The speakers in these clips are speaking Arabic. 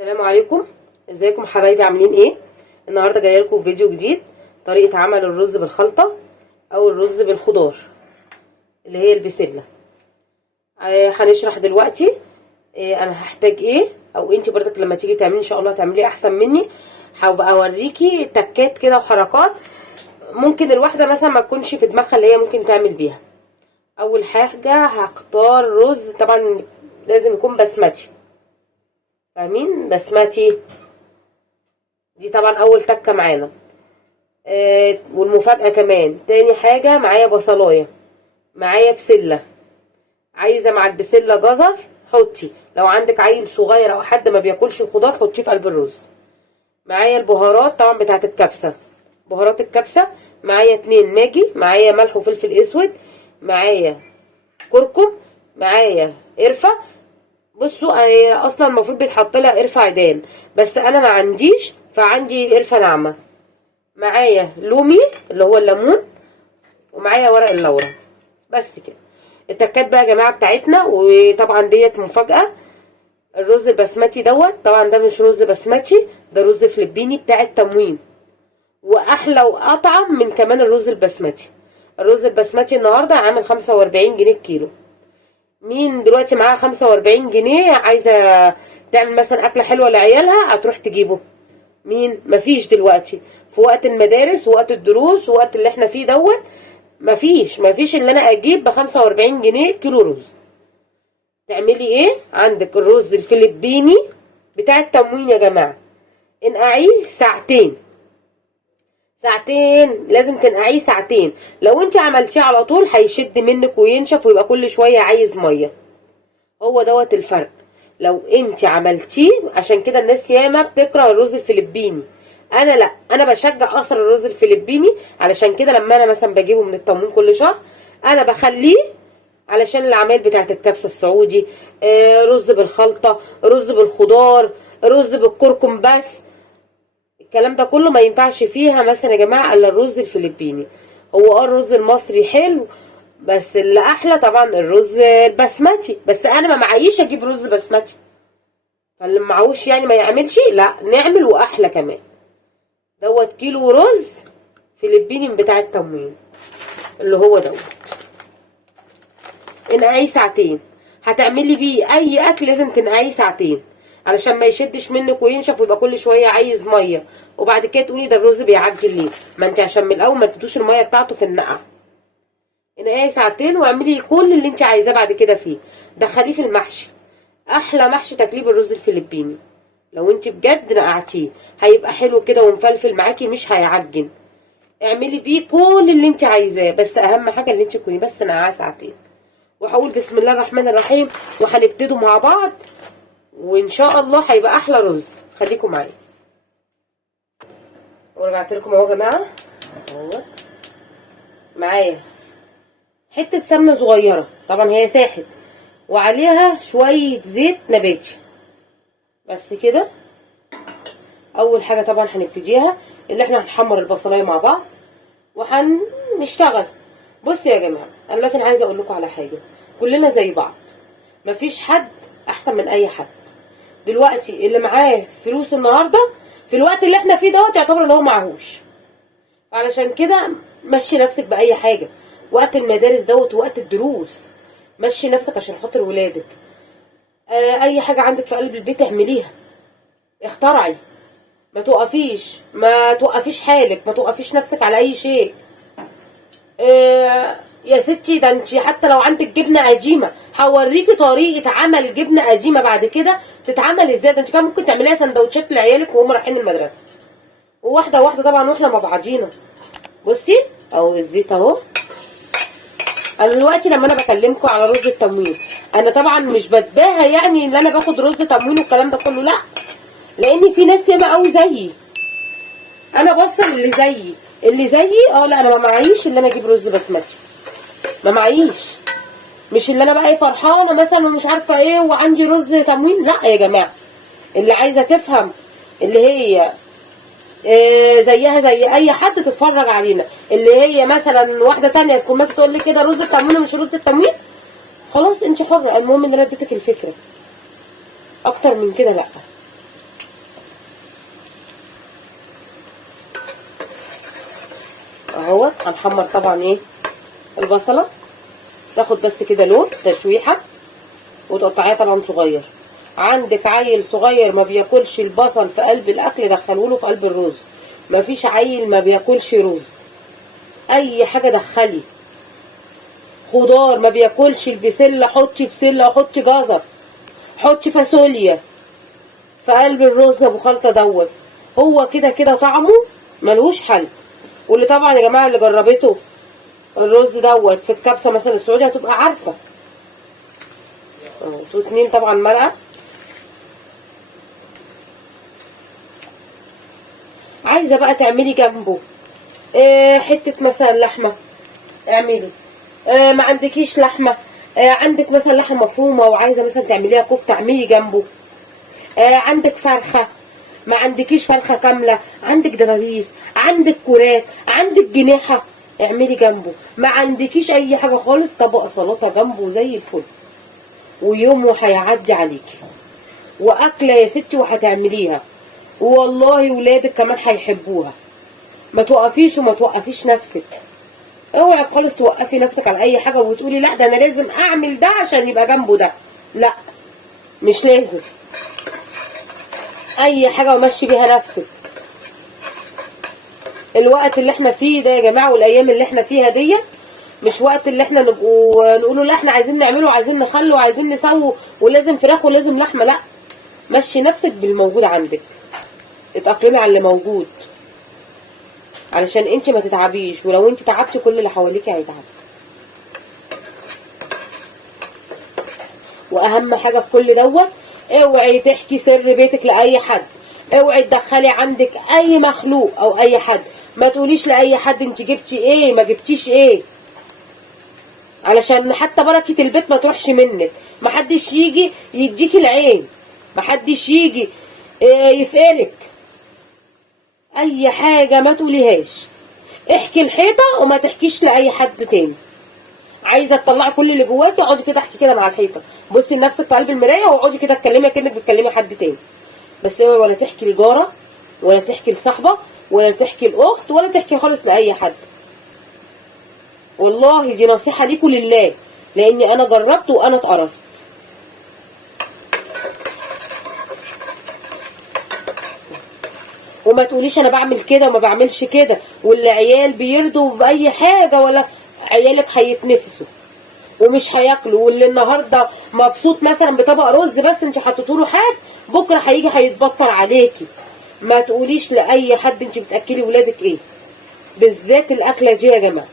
السلام عليكم. ازيكم حبايبي؟ عاملين ايه؟ النهارده جايه لكم فيديو جديد، طريقه عمل الرز بالخلطه او الرز بالخضار اللي هي البسله. هنشرح دلوقتي انا هحتاج ايه، او انت برضك لما تيجي تعملي ان شاء الله تعمليه احسن مني. هبقى اوريكي تكات كده وحركات ممكن الواحده مثلا ما تكونش في دماغها اللي هي ممكن تعمل بيها. اول حاجه هختار رز، طبعا لازم يكون بسمتي، فاهمين؟ بسمتي دي طبعا اول تكه معانا. والمفاجاه كمان تاني حاجه معايا بصلايه، معايا بسله، عايزه مع البسله جزر حطي، لو عندك عيل صغير او حد ما بياكلش الخضار حطيه في قلب الرز. معايا البهارات طبعا بتاعت الكبسه، بهارات الكبسه معايا 2 ماجي، معايا ملح وفلفل اسود، معايا كركم، معايا قرفه. بصوا هي اصلا المفروض بيتحط لها قرفه عيدان، بس انا ما عنديش فعندي قرفه ناعمه. معايا لومي اللي هو الليمون، ومعايا ورق اللورا. بس كده التكات بقى يا جماعه بتاعتنا. وطبعا ديت مفاجاه، الرز البسمتي دوت طبعا ده مش رز بسمتي، ده رز فلبيني بتاع التموين، واحلى واطعم من كمان الرز البسمتي. الرز البسمتي النهارده عامل 45 جنيه الكيلو. مين دلوقتي معاها 45 جنيه عايزه تعمل مثلا اكله حلوه لعيالها هتروح تجيبه؟ مين؟ مفيش دلوقتي، في وقت المدارس ووقت الدروس ووقت اللي احنا فيه دوت مفيش اللي انا اجيب ب 45 جنيه كيلو رز. تعملي ايه؟ عندك الرز الفلبيني بتاع التموين يا جماعه، انقعيه ساعتين، ساعتين لازم تنقعيه ساعتين. لو انت عملتيه على طول هيشد منك وينشف ويبقى كل شويه عايز ميه، هو دوت الفرق. لو انت عملتيه، عشان كده الناس ياما بتكره الرز الفلبيني، انا لا، انا بشجع اصلا الرز الفلبيني. علشان كده لما انا مثلا بجيبه من التموين كل شهر انا بخليه علشان العمايل بتاعت الكبسه السعودي، رز بالخلطه، رز بالخضار، رز بالكركم، بس الكلام ده كله ما ينفعش فيها مثلا يا جماعه الا الرز الفلبيني. هو الرز المصري حلو، بس اللي احلى طبعا الرز البسمتي، بس انا ما معيش اجيب رز بسمتي، فاللي معهوش يعني ما يعملش، لا نعمل واحلى كمان. دوت كيلو رز فلبيني بتاع التموين اللي هو دوت، انقعيه ساعتين. هتعملي بيه اي اكل لازم تنقعيه ساعتين علشان ما يشدش منك وينشف ويبقى كل شويه عايز ميه، وبعد كده تقولي ده الرز بيعجل ليه؟ ما انت عشان من الاول ما تدوش الميه بتاعته في النقع. انقعيه ساعتين واعملي كل اللي انت عايزاه بعد كده فيه. دخليه في المحشي، احلى محشي تكليب الرز الفلبيني. لو انت بجد نقعتيه هيبقى حلو كده ومفلفل معاكي، مش هيعجن. اعملي بيه كل اللي انت عايزاه، بس اهم حاجه اللي انت تكوني بس نقعاه ساعتين. وهقول بسم الله الرحمن الرحيم وهنبتدوا مع بعض، وان شاء الله هيبقى احلى رز. خليكم معايا. ورجعت لكم اهو يا جماعه. اهو معايا حته سمنه صغيره، طبعا هي ساحت، وعليها شويه زيت نباتي، بس كده. اول حاجه طبعا هنبتديها اللي احنا هنحمر البصلايه مع بعض وهنشتغل. بصوا يا جماعه، انا دلوقتي عايزه اقول لكم على حاجه، كلنا زي بعض، مفيش حد احسن من اي حد. دلوقتي اللي معاه فلوس النهارده في الوقت اللي احنا فيه دوت يعتبر ان هو معهوش، علشان كده مشي نفسك باي حاجه. وقت المدارس دوت ووقت الدروس مشي نفسك عشان خاطر ولادك. اي حاجه عندك في قلب البيت اعمليها، اخترعي، ما توقفيش حالك، ما توقفيش نفسك على اي شيء. يا ستي ده انت حتى لو عندك جبنه قديمه هوريكي طريقه عمل جبنه قديمه بعد كده تتعمل ازاي. ده انت كان ممكن تعمليها سندوتشات لعيالك وهم رايحين المدرسه، وواحده واحده طبعا واحنا مع بعضينا. بصي اهو الزيت اهو. انا دلوقتي لما انا بكلمكم على رز التموين انا طبعا مش بتباهى يعني ان انا باخد رز تموين والكلام ده كله، لا، لان في ناس ياما قوي زيي. انا بوصل اللي زيي لا، انا ما معيش اللي انا اجيب رز بسمتي، ما معيش. مش اللي انا بقى فرحانه مثلا ومش عارفه ايه وعندي رز تموين، لا يا جماعه. اللي عايزه تفهم اللي هي زيها زي اي حد تتفرج علينا، اللي هي مثلا واحده تانية تكون مثلا تقول لي كده رز التموين مش رز التموين، خلاص انت حره. المهم ان انا اديتك الفكره، اكتر من كده لا. اهو. هنحمر طبعا ايه البصله، تاخد بس كده لون تشويحه، وتقطعيها طبعا صغير. عندك عيل صغير ما بياكلش البصل في قلب الاكل، دخلوله في قلب الرز. مفيش عيل ما بياكلش رز، اي حاجه دخلي. خضار ما بياكلش البسله، حطي بسله وحطي جزر، حطي فاصوليا في قلب الرز ابو خلطه دوت. هو كده كده طعمه ملهوش حل. واللي طبعا يا جماعه اللي جربته الرز دوت في الكبسه مثلا السعوديه هتبقى عارفه. اهو 2 طبعا مرقه. عايزه بقى تعملي جنبه حته مثلا لحمه اعملي. ما عندكيش لحمه، عندك مثلا لحمه مفرومه وعايزه مثلا تعمليها كفته، اعملي جنبه. عندك فرخه، ما عندكيش فرخه كامله، عندك دبابيس، عندك كراك، عندك جناحه، اعملي جنبه. ما عندكيش اي حاجه خالص، طبق سلطه جنبه زي الفل، ويومه هيعدي عليكي. واكله يا ستي وهتعمليها، والله ولادك كمان هيحبوها. ما توقفيش وما توقفيش نفسك. اوعي خالص توقفي نفسك على اي حاجه وتقولي لا ده انا لازم اعمل ده عشان يبقى جنبه ده. لا، مش لازم. اي حاجه ومشي بيها نفسك. الوقت اللي احنا فيه ده يا جماعه والايام اللي احنا فيها دي مش وقت اللي احنا نبقوا نقولوا لا احنا عايزين نعمله وعايزين نخلو وعايزين نسوي ولازم فراخ ولازم لحمه. لا، مشي نفسك بالموجود عندك، اتأقلمي على اللي موجود علشان انت ما تتعبيش. ولو انت تعبتي كل اللي حواليكي هيتعبوا. واهم حاجه في كل دوت، اوعي تحكي سر بيتك لاي حد، اوعي تدخلي عندك اي مخلوق او اي حد. ما تقوليش لاي حد انت جبتي ايه ما جبتيش ايه، علشان حتى بركه البيت ما تروحش منك. ما حدش يجي يديكي العين، ما حدش يجي يفقرك. اي حاجه ما تقوليهاش، احكي الحيطه وما تحكيش لاي حد تاني. عايزه تطلعي كل اللي جواكي، اقعدي كده احكي كده مع الحيطه، بصي لنفسك في قلب المرايه واقعدي كده اتكلمي كانك بتكلمي حد تاني. بس اوعي ولا تحكي لجاره ولا تحكي لصاحبه ولا تحكي لاخت ولا تحكي خالص لاي حد. والله دي نصيحه ليكوا لله، لاني انا جربت وانا اتقرصت. وما تقوليش انا بعمل كده وما بعملش كده والعيال بيرضوا باي حاجه، ولا عيالك هيتنفسوا ومش هياكلوا. واللي النهارده مبسوط مثلا بطبق رز بس انت حطيتوا له حاف، بكره هيجي هيتبطر عليكي. ما تقوليش لاي حد انت بتاكلي ولادك ايه، بالذات الاكله دي يا جماعه.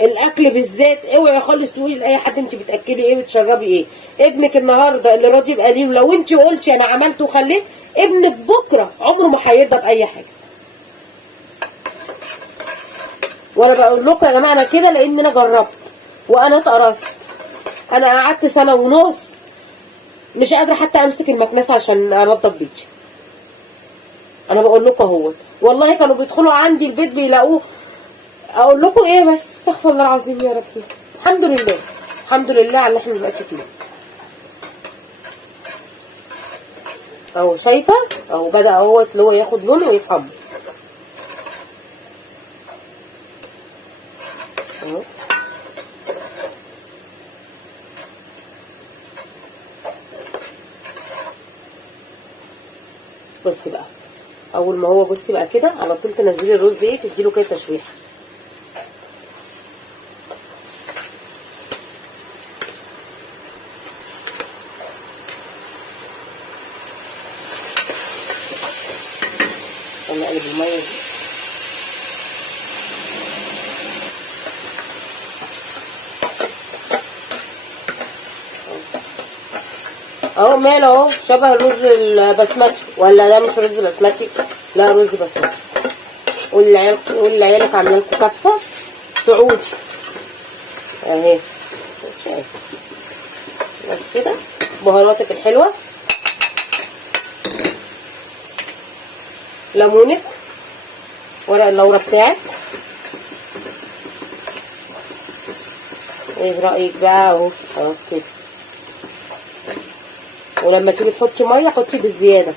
الاكل بالذات اوعي خالص تقولي لاي حد انت بتاكلي ايه وتشربي ايه. ابنك النهارده اللي راضي بقليله، لو انت قلتي انا عملت وخليت، ابنك بكره عمره ما هيرضى باي حاجه. وانا بقول لكم يا جماعه انا كده لان انا جربت وانا اتقرصت. انا قعدت سنه ونص مش قادره حتى امسك المكنسه عشان انضف بيتي. انا بقول لكم اهوت، والله كانوا بيدخلوا عندي البيت بيلاقوه. اقول لكم ايه بس، استغفر الله العظيم يا ربي. الحمد لله، الحمد لله على اللي احنا دلوقتي فيه. اهو شايفه اهو بدا اهوت اللي هو ياخد لون ويتحمر اهو. بصي بقى، اول ما هو بصي بقى كده على طول تنزلي الرز ايه تديله كده تشويحه. انا اقلب الميه دي اهو. ماله اهو شبه الرز البسمتي، ولا ده مش رز بسمتي؟ لا رز بسمتي. قولي لعيالك عامله لكم كبسه سعودي اهي. شايف بس كده بهاراتك الحلوه، ليمونك، ورق اللورا بتاعك. ايه رايك بقى اهو؟ خلاص كده. ولما تيجي تحطي ميه حطي بالزياده،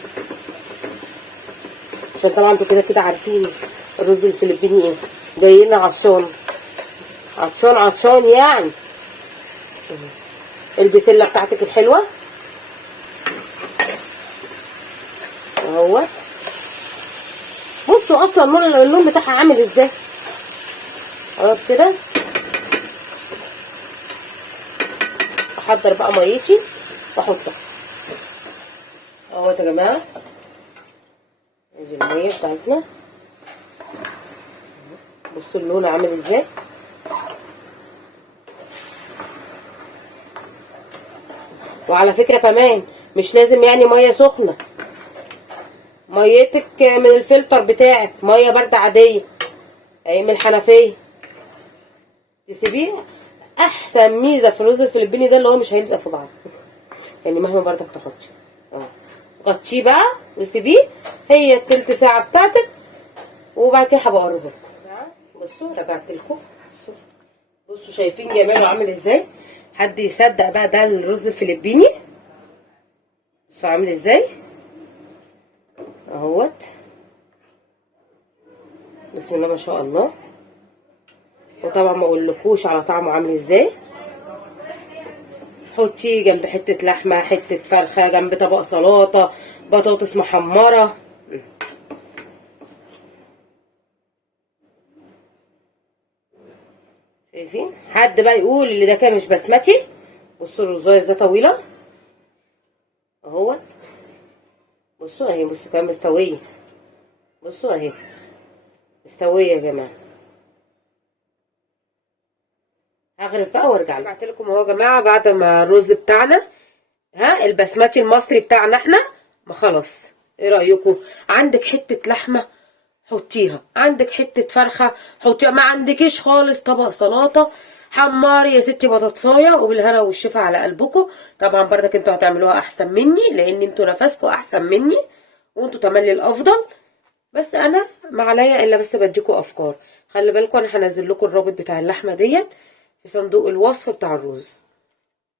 عشان طبعا انتوا كده كده عارفين الرز الفلبيني ايه. جاي لنا عطشان عطشان عطشان يعني. البسله بتاعتك الحلوه اهو. بصوا اصلا اللون بتاعها عامل ازاي. خلاص كده احضر بقى ميتي واحطها اهوت يا جماعه. ادي الميه بتاعتنا، بصوا اللون عامل ازاي. وعلى فكره كمان مش لازم يعني ميه سخنه، ميتك من الفلتر بتاعك، ميه بارده عاديه اهي من الحنفيه تسيبيه. احسن ميزه في الرز الفلبيني ده اللي هو مش هيلزق في بعض يعني مهما بردك تحطي اهو. غطيه بقى وسيبيه هي التلت ساعه بتاعتك، وبعد كده هبقى اوريه لكم. بصوا رجعت لكم، بصوا شايفين جماله عامل ازاي. حد يصدق بقى ده الرز الفلبيني. بصوا عامل ازاي اهوت، بسم الله ما شاء الله. وطبعا ما اقولكوش على طعمه عامل ازاي. حطيه جنب حته لحمه، حته فرخه، جنب طبق سلطه، بطاطس محمره. شايفين؟ حد بقى يقول اللي ده كان مش بسمتي. بصوا الرزايه ازاي طويله اهو. بصوا اهي، بصوا كمان مستويه. بصوا اهي مستويه يا جماعه. هغرف بقى وارجع لكم. بعت لكم اهو يا جماعه بعد ما الرز بتاعنا البسمتي المصري بتاعنا احنا ما خلاص. ايه رايكم؟ عندك حته لحمه حطيها، عندك حته فرخه حطيها، ما عندكيش خالص طبق سلطه حماري يا ستي بطاطسايه وبالهنا والشفا على قلبكم. طبعا بردك انتوا هتعملوها احسن مني لان انتوا نفسكم احسن مني وانتوا تملي الافضل، بس انا ما عليا الا بس بديكوا افكار. خلي بالكم انا هنزل لكم الرابط بتاع اللحمه ديت في صندوق الوصف بتاع الرز.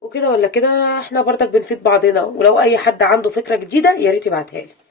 وكده ولا كده احنا بردك بنفيد بعضنا، ولو اي حد عنده فكره جديده يا ريت يبعتها لي.